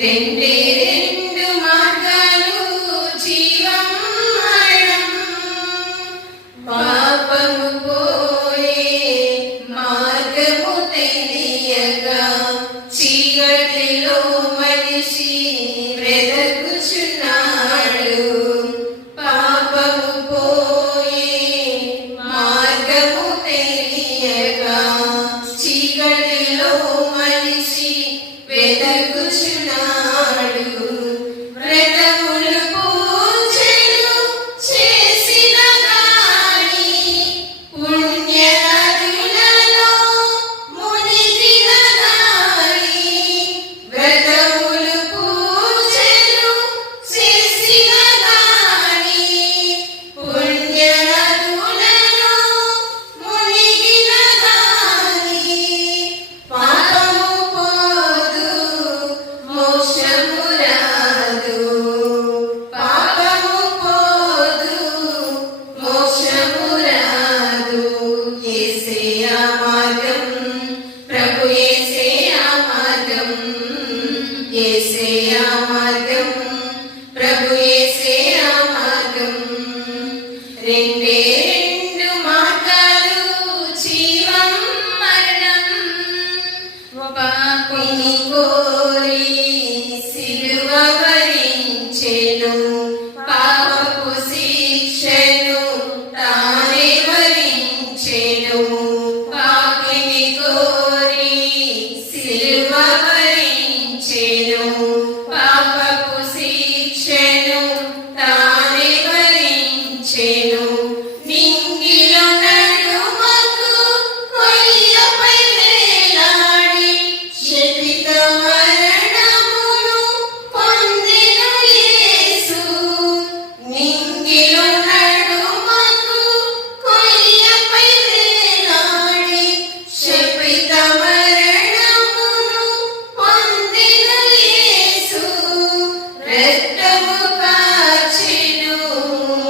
రెండే రెండు మార్గాలు జీవం మరణం. పాపము పోయే మార్గము తెలియగా చీకటిలో మనిషి వెదకుచున్నాడు. పాపము పోయే మార్గము తెలియగా చీకటిలో మనిషి వెదకుచున్నాడు. వ్రతములు పూజలు చేసిన గాని పుణ్య నదులలో మునిగిన గాని, వ్రతములు పూజలు చేసిన గాని పుణ్య నదులలో మునిగిన గాని పాపము పోదు, మోక్షము రాదు. పాపము పోదు, మోక్షము రాదు. యేసయ్య మార్గం, ప్రభు యేసయ్య మార్గం. యేసయ్య మార్గం, ప్రభు యేసయ్య మార్గం. రెండే రెండు మార్గాలు జీవం మరణం. పాపిని కోరి సిలువ భరించెను, పాపపు శిక్షను తానే భరించెను. పాపిని కోరి సిలువ భరించెను, పాపపు శిక్షను తానే భరించెను. నింగిలో నడుమకు కొయ్యపై వేలాడి శపిత మరణమును పొందెను యేసు. నింగిలో నడుమకు కొయ్యపై వేలాడి శపిత మరణమును పొందెను యేసు. రక్తము కాచెను,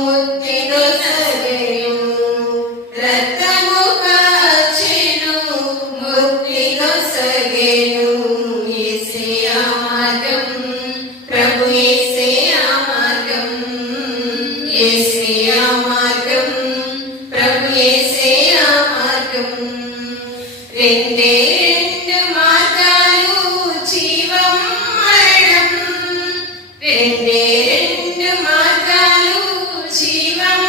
ముక్తినొసగెను. రక్తము కాచెను, ముక్తినొసగెను. యేసయ్య మార్గం, ప్రభు యేసయ్య మార్గం. యేసయ్య మార్గం, ప్రభు యేసయ్య మార్గం. రెండే రెండు మార్గాలు జీవం మరణం. రెండే రెండు మార్గాలు జీవం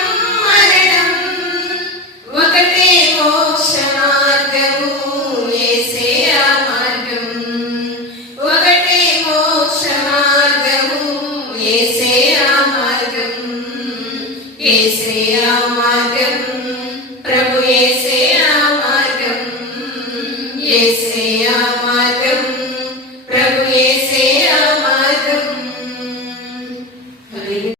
మరణం. ఒకటే మోక్ష మార్గము, యేసయ్య మార్గం. ఒకటే మోక్ష మార్గము, యేసయ్య మార్గం. యేసయ్య మార్గం.